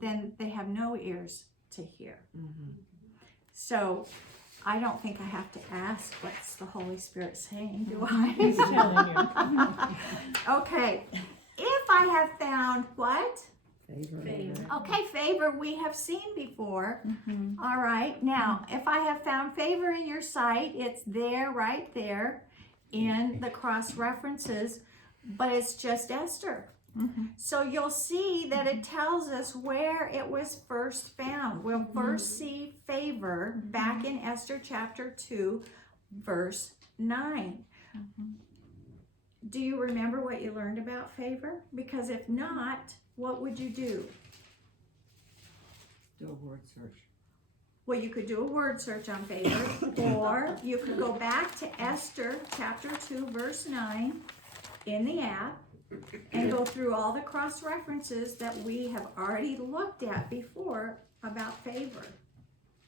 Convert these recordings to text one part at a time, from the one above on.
then they have no ears to hear. So I don't think I have to ask what's the Holy Spirit saying, do I? He's telling you. Okay, if I have found what? Favor. Okay, favor we have seen before. Mhm. All right, now if I have found favor in your sight, it's there, right there in the cross references, but it's just Esther. So you'll see that it tells us where it was first found. We'll first see favor back in Esther chapter 2, verse 9. Do you remember what you learned about favor? Because if not, what would you do? Do a word search. Well, you could do a word search on favor, or you could go back to Esther chapter 2, verse 9 in the app and go through all the cross references that we have already looked at before about favor.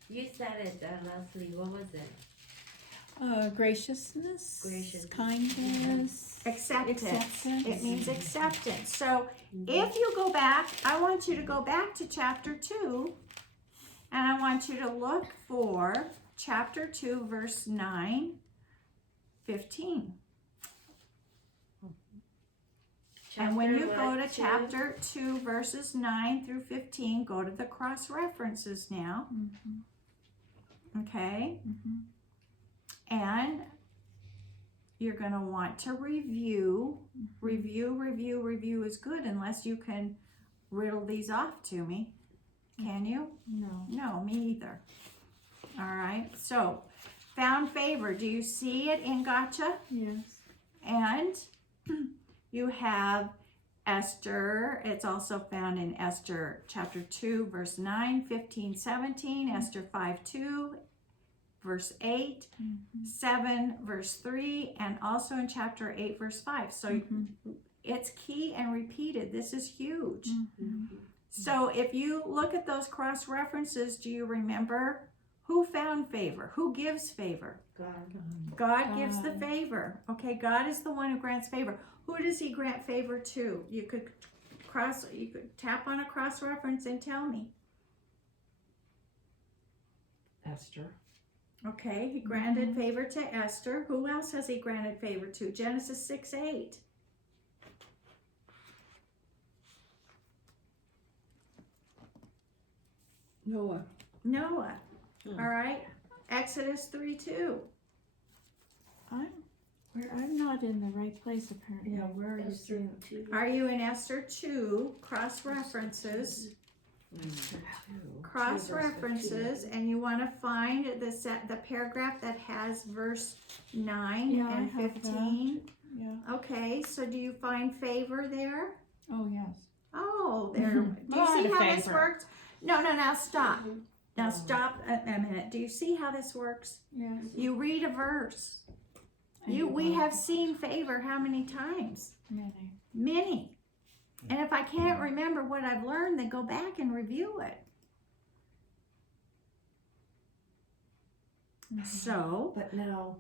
You said it, Leslie. What was it? Graciousness, Gracious. kindness, Acceptance. Acceptance. It means acceptance. So if you go back, I want you to go back to chapter 2, and I want you to look for chapter 2, verse 9, 15. And when you go to chapter 2, verses 9 through 15, go to the cross references now. Okay? And you're going to want to review. Review is good unless you can riddle these off to me. Can you? No. No, me either. All right. So, found favor. Do you see it in gotcha? Yes. And you have Esther. It's also found in Esther chapter 2, verse 9, 15, 17, Esther 5, 2, verse 8, 7, verse 3, and also in chapter 8, verse 5. So it's key and repeated. This is huge. So if you look at those cross references, do you remember who found favor? Who gives favor? God gives the favor. Okay, God is the one who grants favor. Who does he grant favor to? You could tap on a cross reference and tell me. Esther. Okay, he granted favor to Esther. Who else has he granted favor to? Genesis 6:8. Noah. All right. Exodus 3:2. I'm not in the right place apparently. Yeah, where are you seeing it? Are you in Esther 2? Cross references. Cross references, and you want to find the paragraph that has verse 9 Yeah, I and have 15. Yeah. Okay, so do you find favor there? Oh yes. Oh, there. Do you Lot see of how this favor. works? No, now stop. Now stop a minute. Do you see how this works? Yes. You read a verse. We have seen favor how many times? Many. Many. And if I can't remember what I've learned, then go back and review it. So, But now,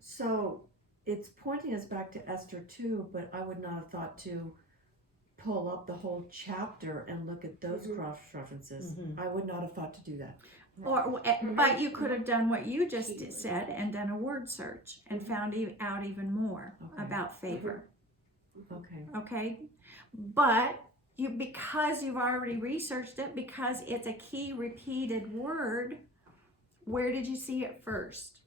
so it's pointing us back to Esther 2, but I would not have thought to pull up the whole chapter and look at those cross references. I would not have thought to do that. but you could have done what you just said and done a word search and found out even more about favor. Okay, but because you've already researched it, because it's a key repeated word, where did you see it first?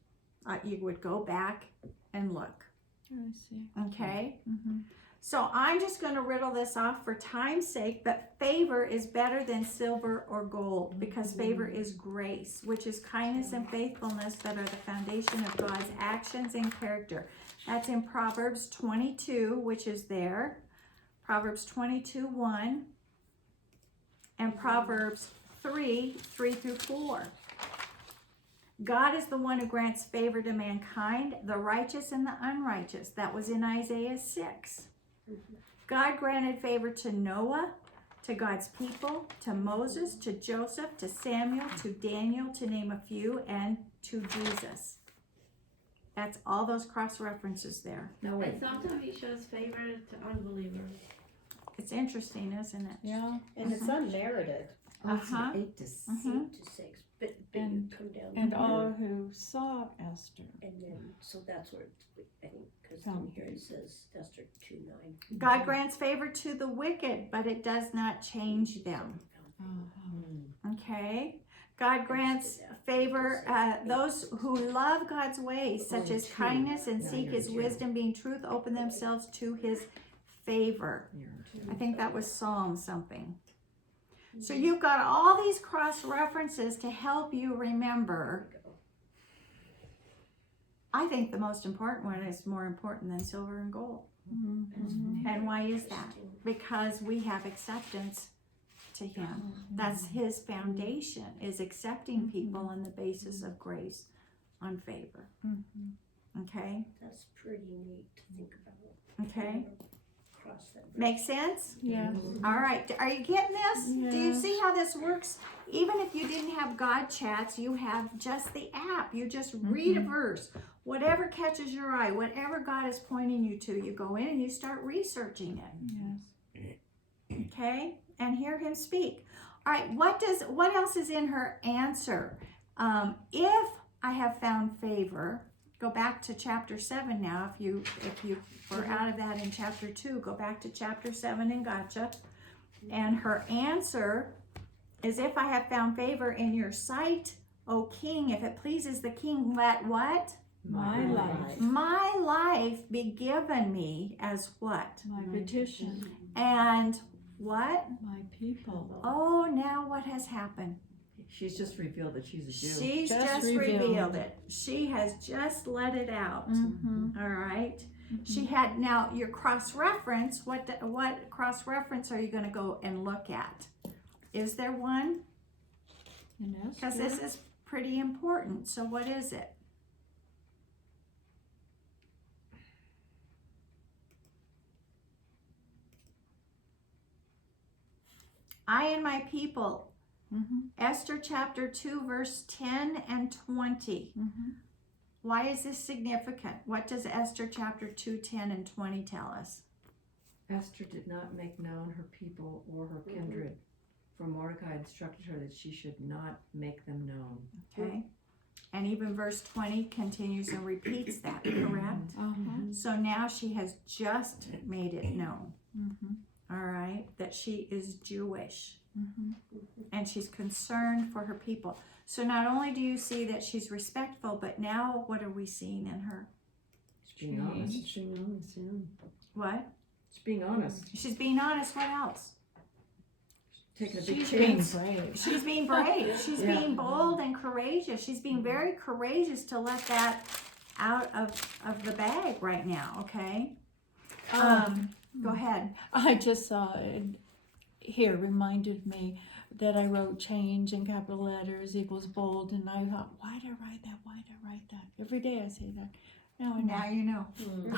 You would go back and look. I see. Okay, so I'm just going to riddle this off for time's sake, but favor is better than silver or gold, because favor is grace, which is kindness and faithfulness that are the foundation of God's actions and character. That's in Proverbs 22, which is there. Proverbs 22:1 and Proverbs 3 through 4. God is the one who grants favor to mankind, the righteous and the unrighteous. That was in Isaiah 6. God granted favor to Noah, to God's people, to Moses, to Joseph, to Samuel, to Daniel, to name a few, and to Jesus. That's all those cross references there. No, wait. And sometimes he shows favor to unbelievers. It's interesting, isn't it? Yeah. And it's unmerited. Oh, it's Uh-huh. an 8 to 6. Mhm. 8 to 6. But you And- come down And here, all who saw Esther. and then, so that's where, I think, because Found in here it says Esther 2:9. God grants favor to the wicked, but it does not change them. Okay? God grants favor those who love God's ways, such as kindness and seek his wisdom, being truth, open themselves to his favor. I think that was Psalm something. So you've got all these cross references to help you remember. I think the most important one is more important than silver and gold. Mm-hmm. And why is that? Because we have acceptance to him. That's his foundation, is accepting people on the basis of grace on favor. Okay? That's pretty neat to think about. Okay? Cross that. Make sense? Yeah. All right. Are you getting this? Do you Yeah. see how this works? Even if you didn't have God chats, you have just the app. You just read a verse. Whatever catches your eye, whatever God is pointing you to, you go in and you start researching it. Yes. Okay? And hear him speak. All right, what else is in her answer? If I have found favor, go back to chapter 7 now. If you were out of that in chapter 2, go back to chapter 7 and gotcha. And her answer is, if I have found favor in your sight, O king, if it pleases the king, let what? My life. My life be given me as what? My petition. And what? My people. Oh, now what has happened? She's just revealed that she's a Jew. She's just revealed it. She has just let it out. Mm-hmm. All right. She had, now your cross-reference, what cross-reference are you going to go and look at? Is there one? Because this is pretty important. So what is it? I and my people. Esther chapter 2 verse 10 and 20. Why is this significant? What does Esther chapter 2, 10 and 20 tell us? Esther did not make known her people or her kindred, for Mordecai instructed her that she should not make them known. Okay. And even verse 20 continues and repeats that, correct? So now she has just made it known. All right, that she is Jewish. And she's concerned for her people. So not only do you see that she's respectful, but now what are we seeing in her? She's being honest. She's being honest, yeah. What? She's being honest. She's being honest. What else? Taking a big She's chance. being brave. She's being brave. She's Yeah. being bold and courageous. She's being very courageous to let that out of the bag right now, okay? Go ahead. I just saw it here, reminded me that I wrote change in capital letters equals bold, and I thought, why did I write that? Why did I write that? Every day I say that. Now I know. Now you know.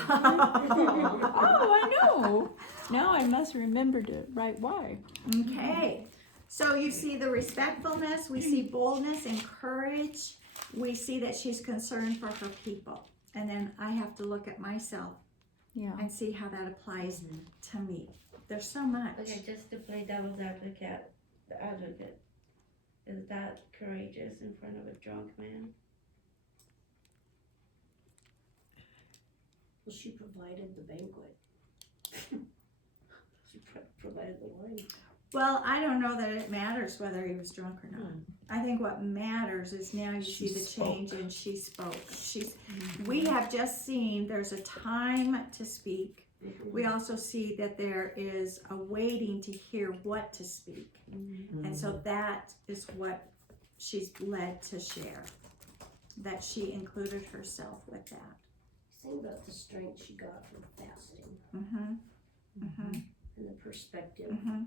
Oh, I know. Now I must remember to write why. Okay. So you see the respectfulness, we see boldness and courage. We see that she's concerned for her people. And then I have to look at myself Yeah. and see how that applies to me. There's so much. Okay, just to play devil's advocate, is that courageous in front of a drunk man? Well, she provided the banquet. She provided the wine. Well, I don't know that it matters whether he was drunk or not. I think what matters is now you see the change and she spoke. We have just seen there's a time to speak. We also see that there is a waiting to hear what to speak. And so that is what she's led to share. That she included herself with that. Think about the strength she got from fasting Mm-hmm. Mm-hmm. and the perspective. Mm-hmm.